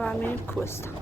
الان هم میریم کوهستان.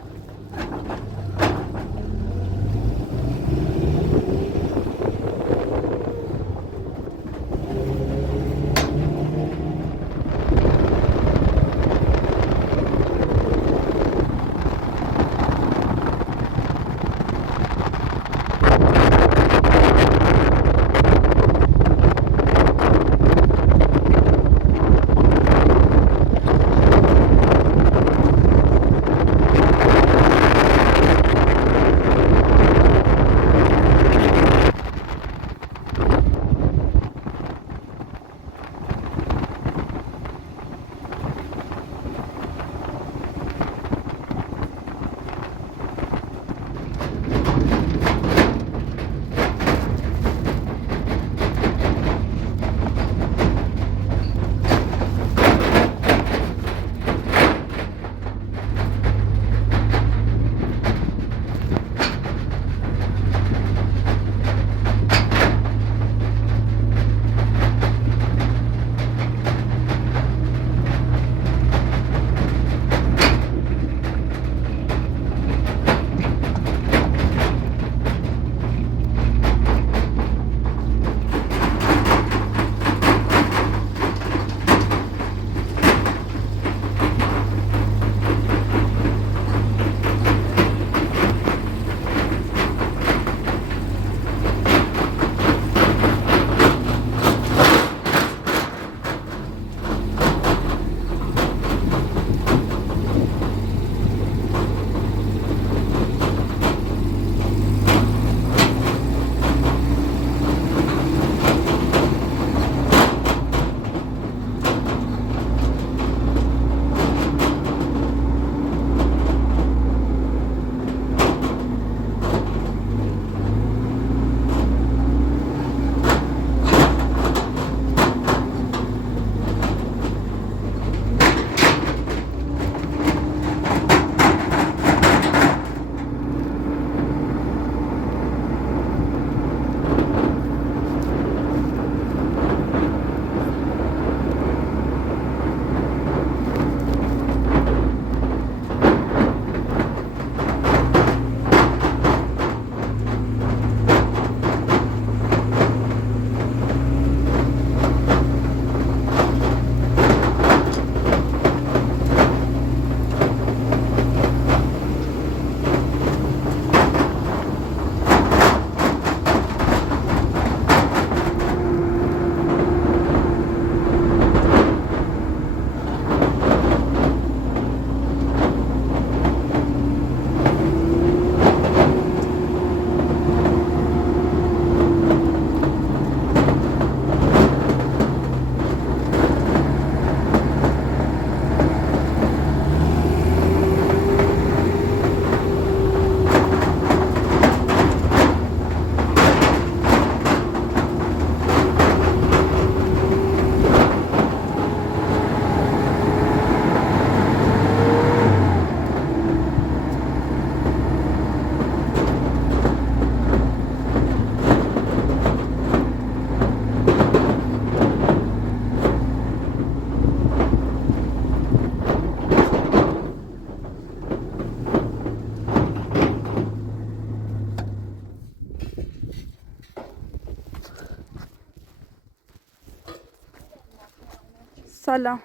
سلام.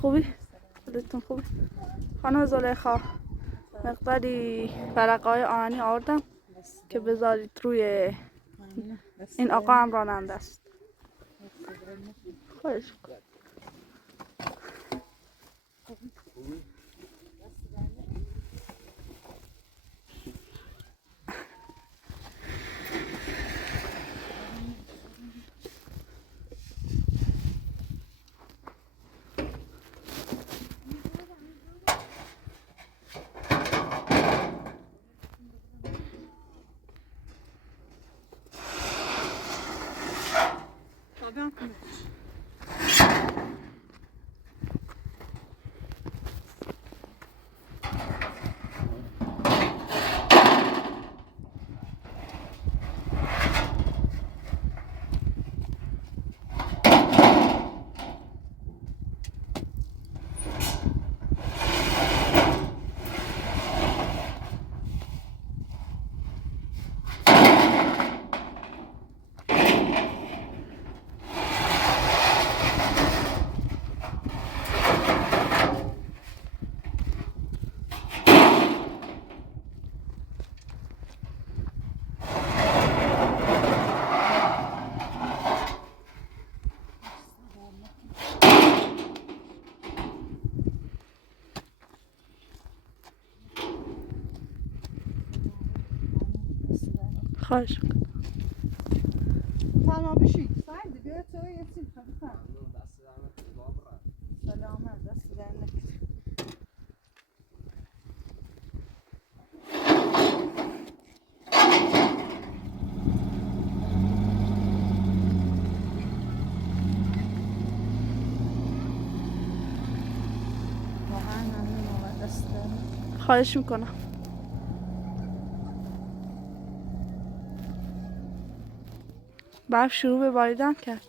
خوبی؟ حالتون خوبی؟ خانم زلیخا مقداری ورقه‌های آهنی آوردم که بذارید روی این آقا هم راننده است. خواهش می‌کنم. خواهش میکنم. تنها بشین سعید بیا تو یه چیز خفیفه. سلامت دست در نکنه. واقعا ممنونم دست در. خواهش میکنم. برف شروع به باریدن کرد.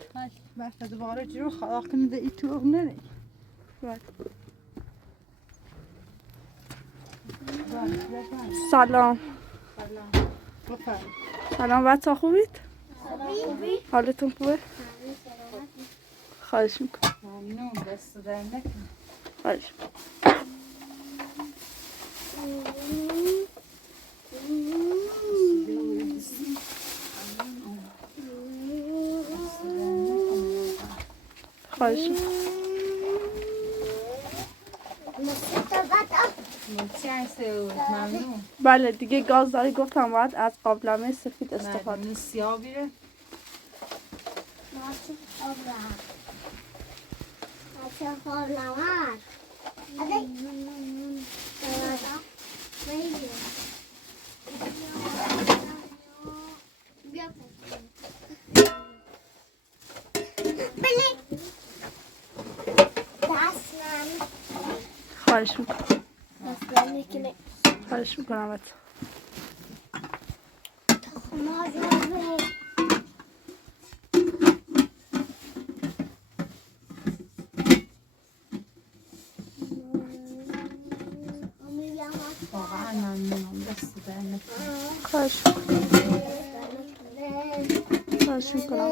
برف دوباره جلو خدا کنه ای تو نره. بله. سلام. سلام. بفرمایید. سلام بچه خوبید؟ خوبی؟ حالتون خوبه؟ خواهش میکنم. ممنون دست در نکنه. خواهش میکنم. خواهش میکنم. ممنون. بله دیگه گاز داری گفتم باید از قابلمه سفید استفاده. این سیاه بیره. خواهش میکنم. خواهش میکنم بچه. واقعا ممنونم دست در نکنه. خواهش میکنم. خواهش میکنم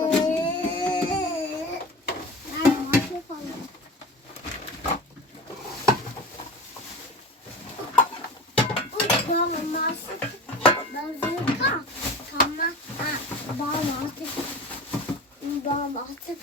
بچه.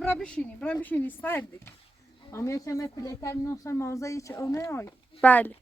برا بشینی سردی. آمی که من پلیتر نوشتم موضوعی چه اونه های. بله.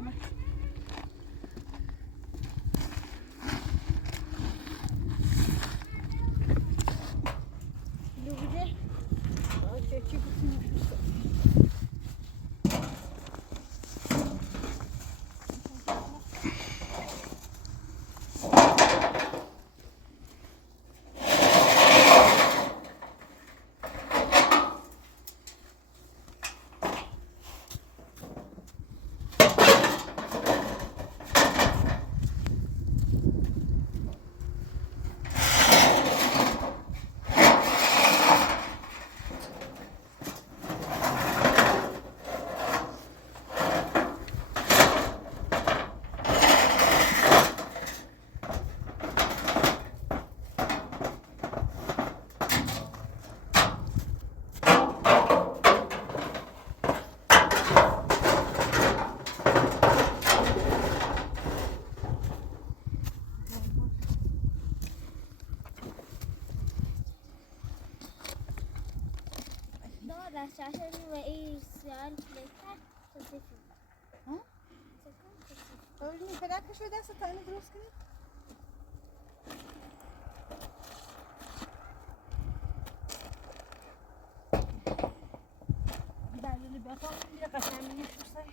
آمد. Lude. چی بکنیم؟ عشان رئيس سؤال بيتر تصيفي ها؟ تكون تصيفي ببینی پدرکش رو دست تا اینو درست کنی؟ بله بخوام یه قشنگ میشوسه.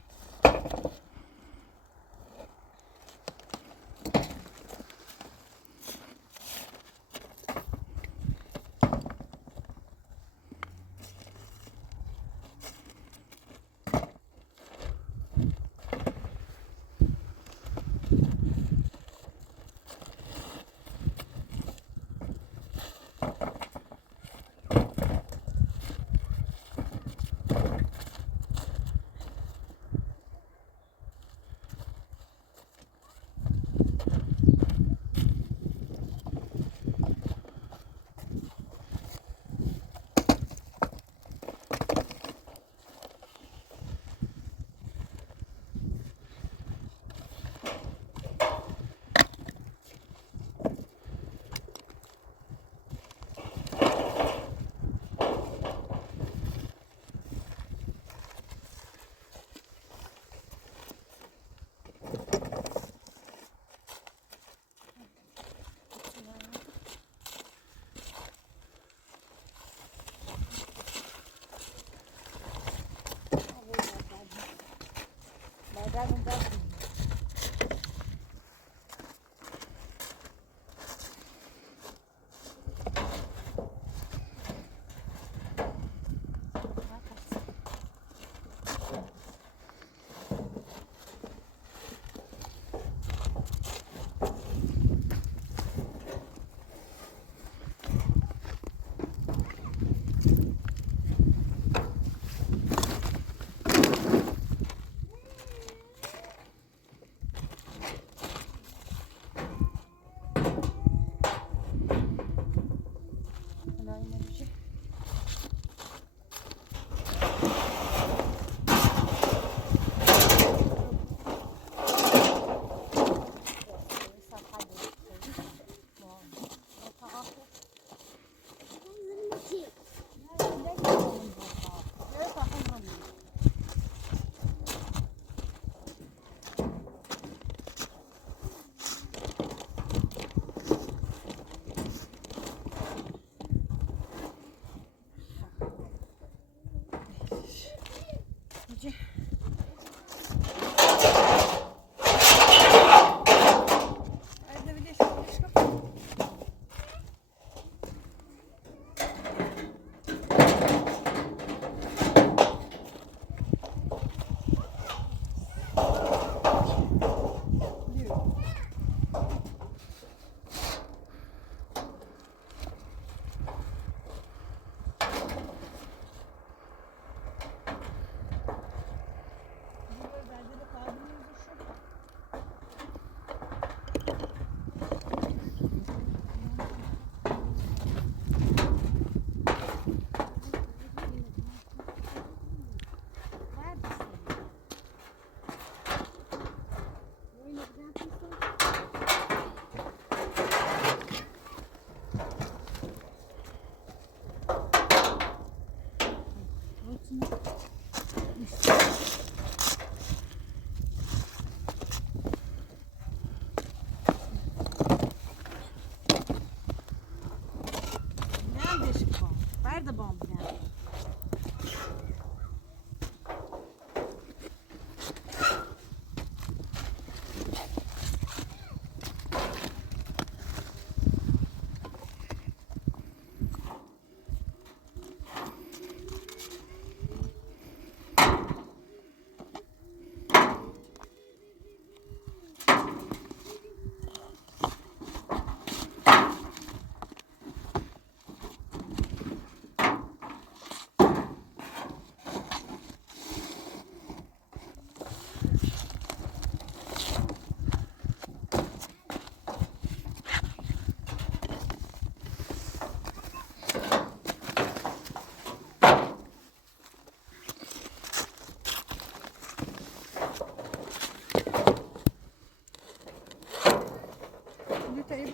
de bana bilen.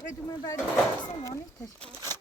يبغي دوما بعد صوموني تشبه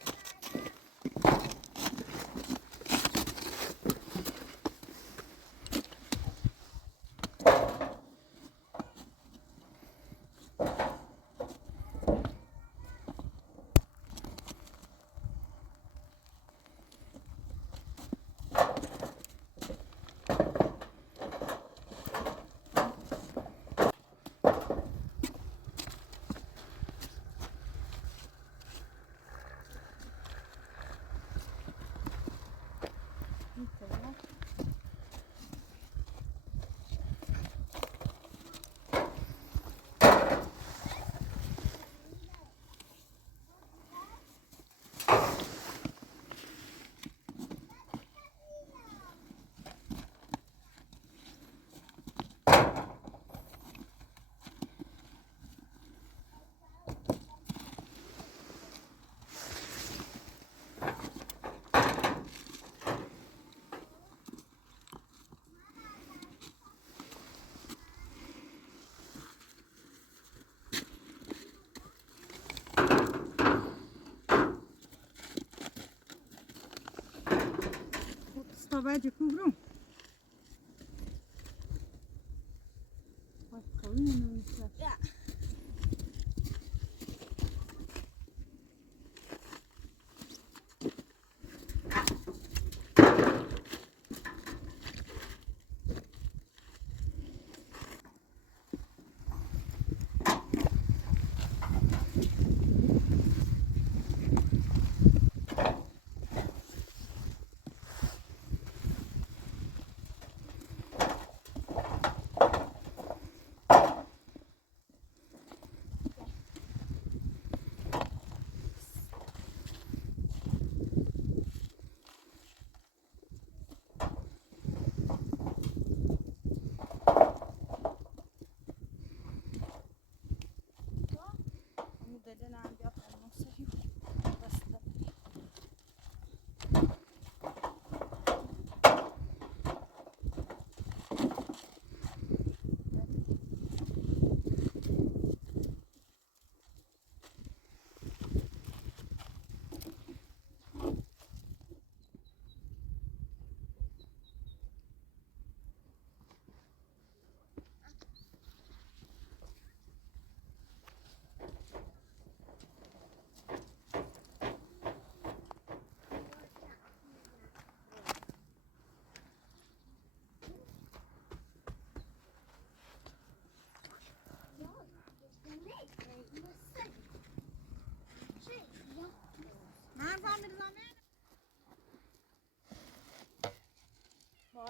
بعد يكون برو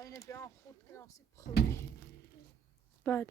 اینه بیان خود کناسی بخوری بله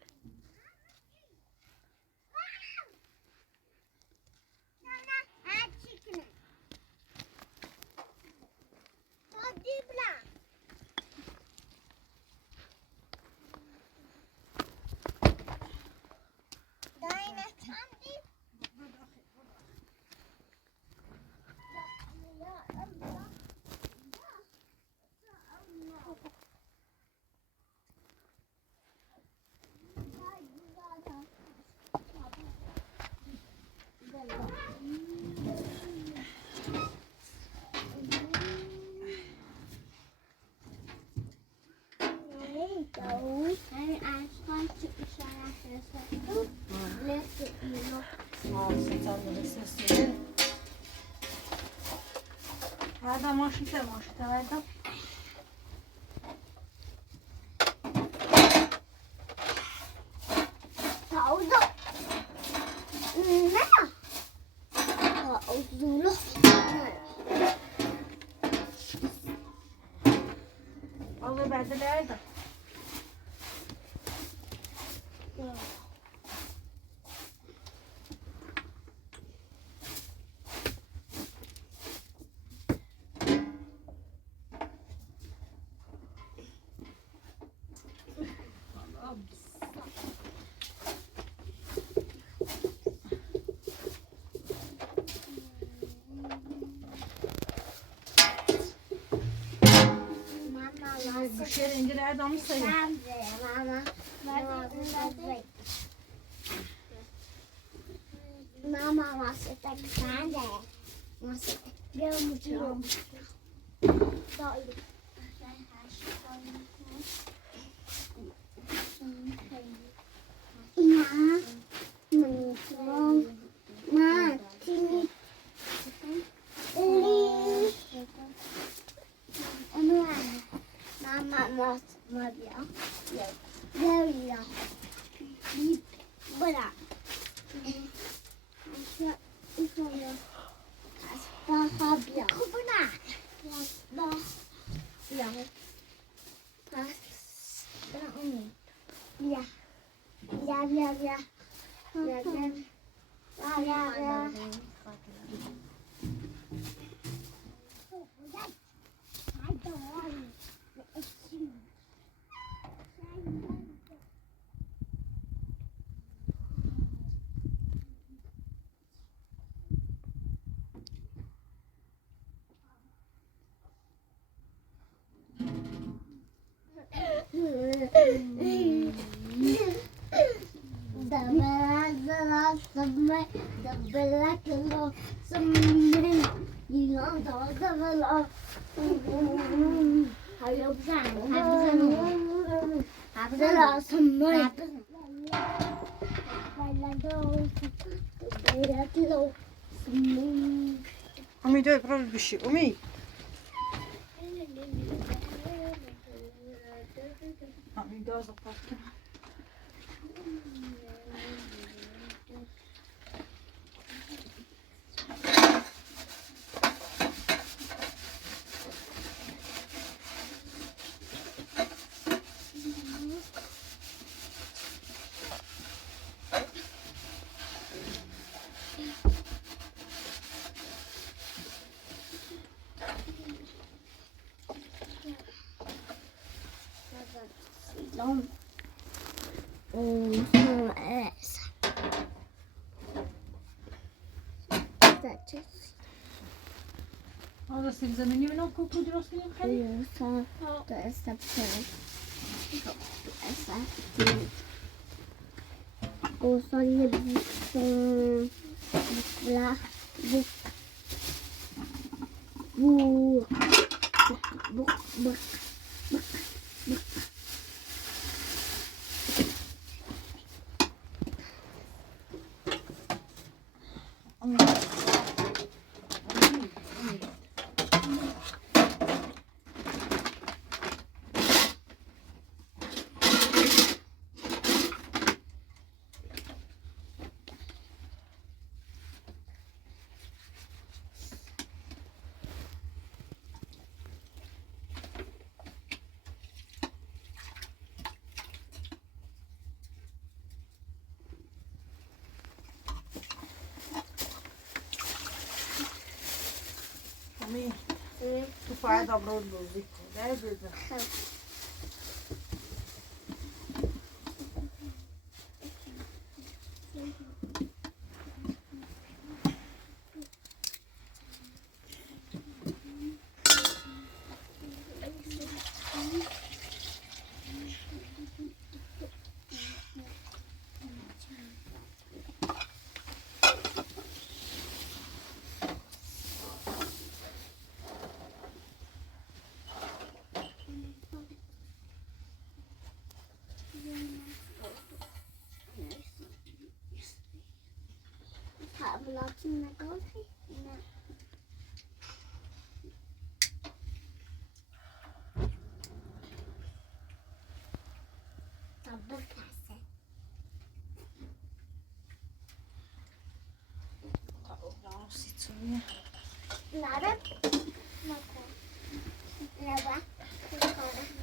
Adam maşite verdim. Tavuk. Ne? Tavuk. Alır verdilerdi. Bu şeringiler de sayın. Mama masih tak ada, masih dia muncul. Iya, muncul. Mati. Mama mau dia, dia berat. Itu ya. Bahagia. Aku benar. Yang pas benar ini. Ya. Ya. Umi daj prawie byś Umi. A mi do zapłatki. Hada si zamenili na koliko drosti ne kali? To jest zapisane. Usually book. Umi, tu faz a blusa, né, Brisa? sabır kase. Nara. Maka. Laba. Kukara.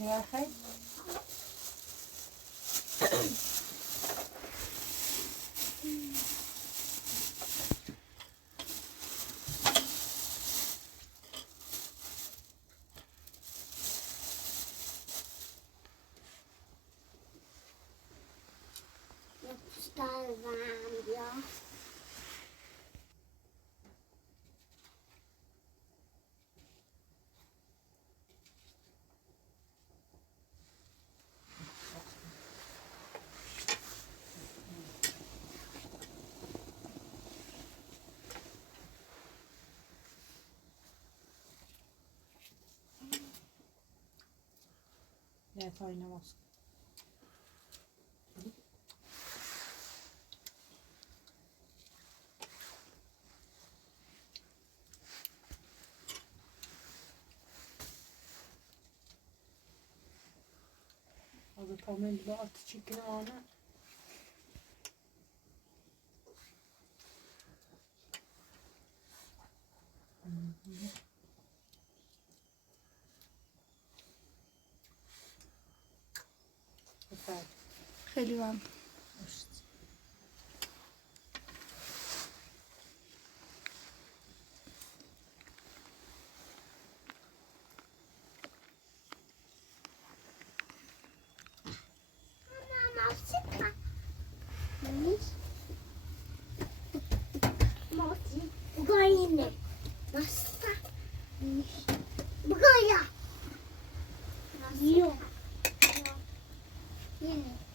يا أخي Yapıştırdım ya. تای نماز از کامل با چیکن آنه خیلی ممنون. Bugayine. Nasıl? Bugaya. Yok.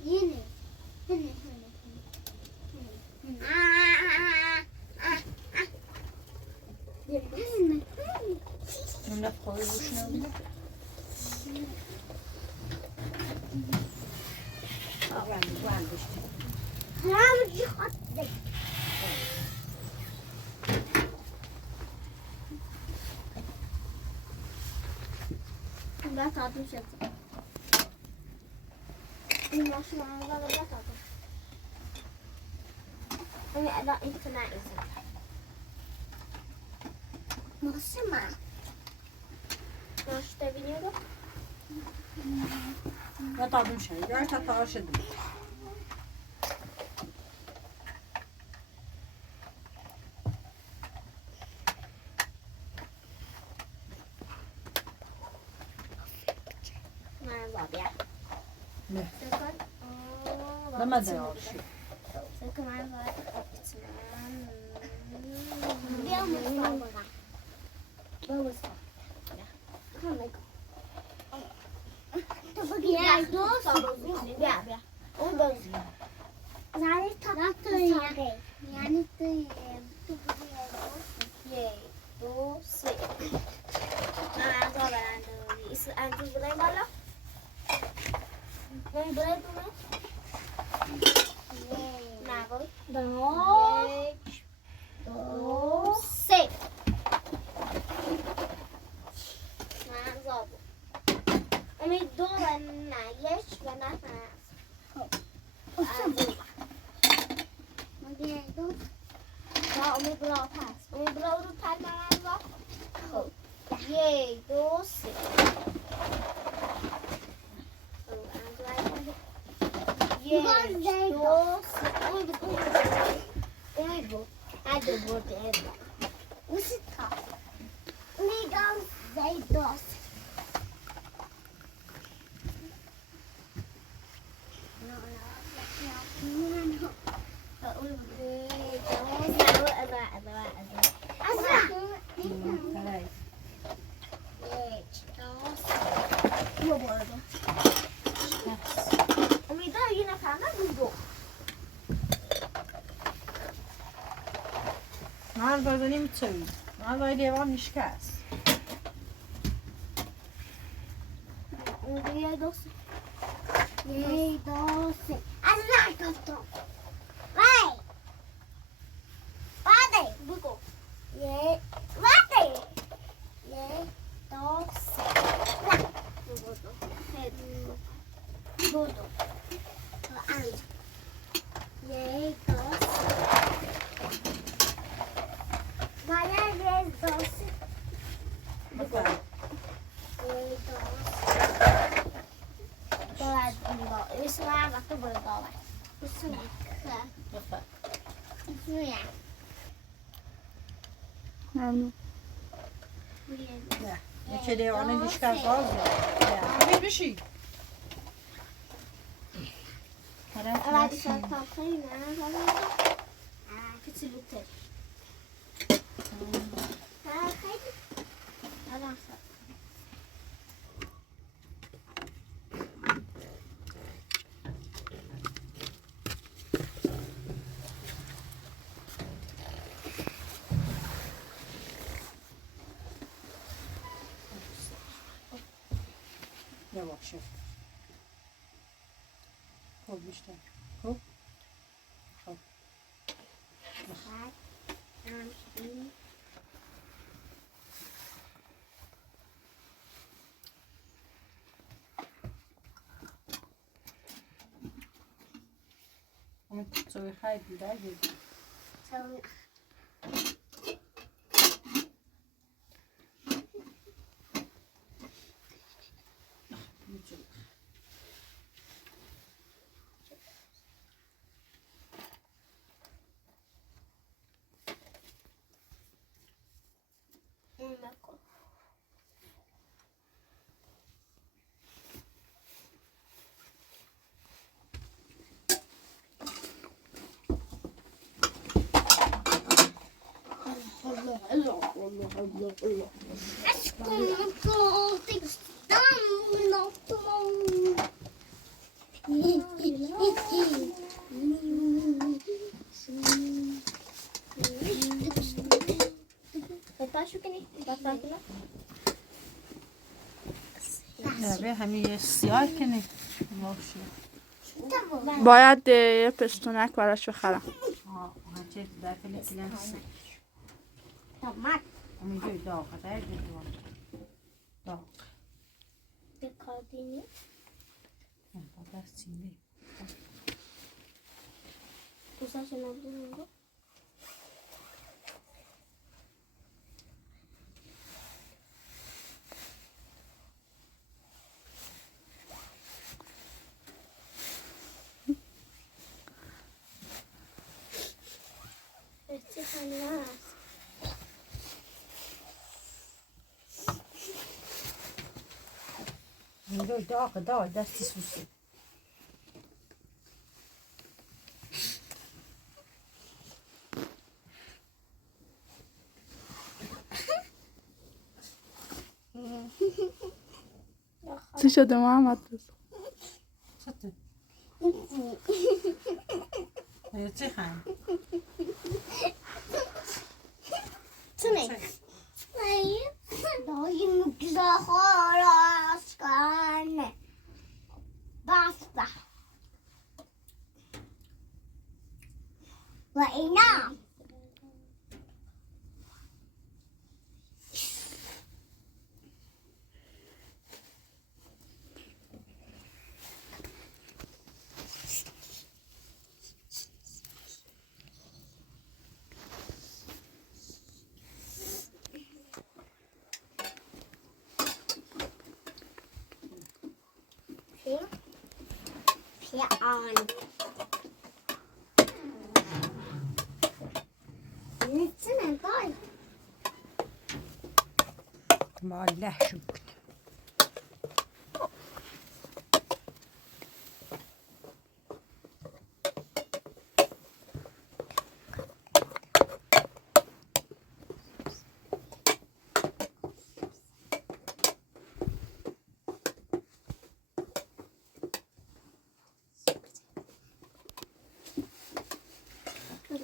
Yine. من خواهی روش نمیده Ramcı attı. Ben tadım yaptım. Maşallah ben de tadım. Ama da internet izin. Nasıl mı? Nasıl da biliyorum. و tadım şey gör tataş edin Merhaba ya. Ne? Sakın. Deme de ya şey. Sakın merhaba. Biliyor musun bana? Babası. Ya dost. Ya. O da. Yani tatlı yani ye dost. Nah, so beranda. Is anjing boleh malah? Yang boleh tu mah? Nah, boleh. Dost. Nah, so. Umi dua na yes và na umi blow pass. Umi blow tu pass na so. Ye dost. Ye dost. Umi bu. Hadi bu teba. Usita. Legal zaydos. من بازنی میتونی من باید دیوان نشکست Yay doce. Yay doce. Arranca. Vai. Vade. Buco. Yay. Vade. Yay doce. Buco. Buco. Yay doce. Vai yay doce. Buco. Yay doce. Isso lá, vai tu vai dar lá. Isso lá. Isso lá. ممنون. یکی دیوانه نشکست باز بید بشی Ela disse que tá treinando. Ah, que te lutei. Ah, cai. Nossa. یواشه بخور بیشتر. خب بعد این اون سوی خیلی در گیری سوی این بکن به همین سیاه کنی باشه باید یه پستونک براش بخرم. هرچه در فیلم Tomat. اونجوری داغه در دیدوان داغ بکادینی با سینه دوستاش نبودیم رو چه خیلی هست اونجوری داغ دستی سوسی چی شده محمد؟ چطور؟ چه خواهیم؟ Tunay. Hayır. Dayım güzel horoskan. Basta. Ve inan. Pian. Netsene day. معلش بود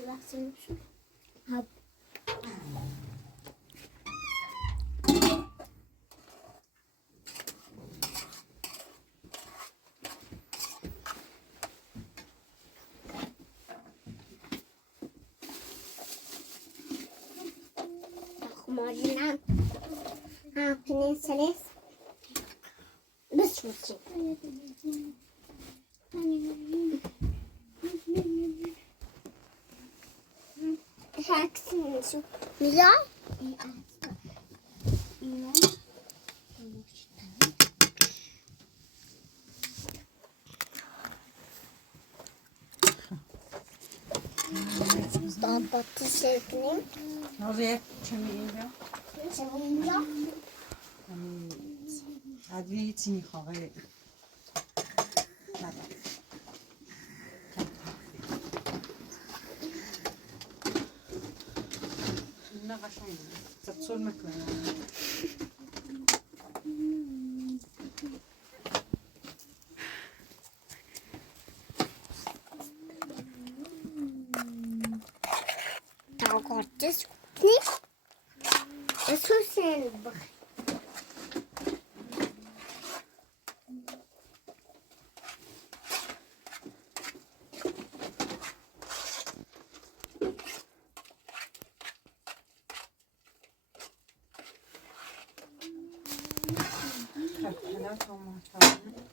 Lassen schon. Hab. Marina. Peninsula. Biscuit. Hacksen så. Ja. Stambattesäkning. نازه چه میگیم Så ja. ادویه هیچی میخواه نه قشنگه تتصل میکنه Ta kortet kniv. Jag tror själv. شکل تاماتم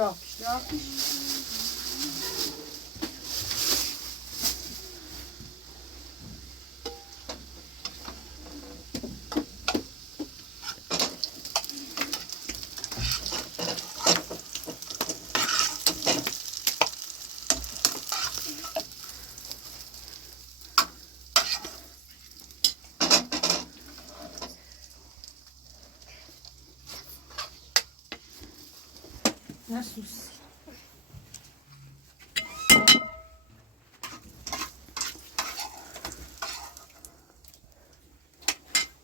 Yapış, yapış. Ne sus.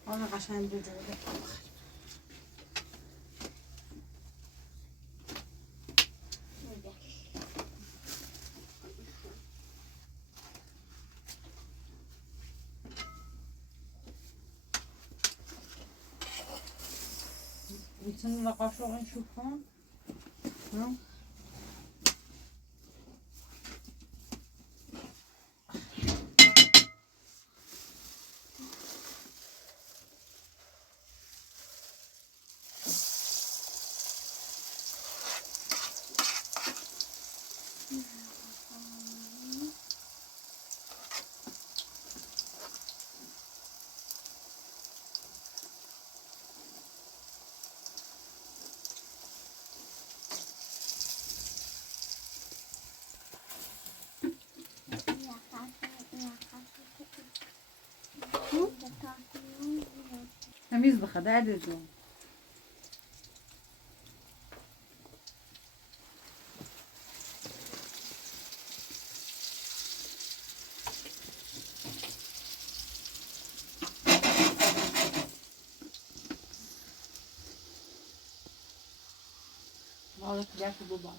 Ona قشنگ بده. میتونی لقاش رو این شوف کن؟ تمیز بخواه درد جون. Olha que gato bobão.